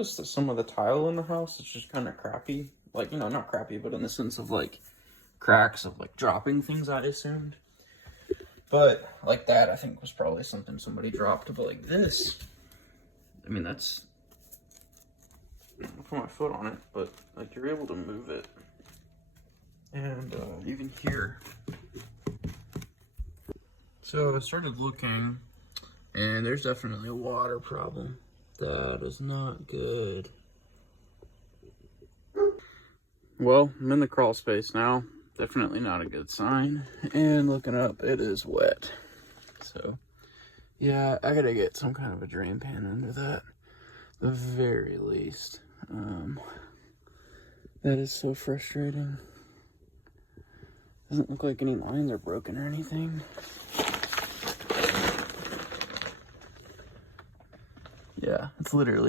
Noticed that some of the tile in the house is just kind of crappy. Like, you know, not crappy, but in the sense of like cracks of like dropping things, I assumed. But like that, I think was probably something somebody dropped. But like this, I mean, that's, I'll put my foot on it, but like you're able to move it. And even here. So I started looking, and there's definitely a water problem. That is not good. Well, I'm in the crawl space now. Definitely not a good sign. And looking up, it is wet. So, yeah, I gotta get some kind of a drain pan under that. The very least. That is so frustrating. Doesn't look like any lines are broken or anything. Yeah, it's literally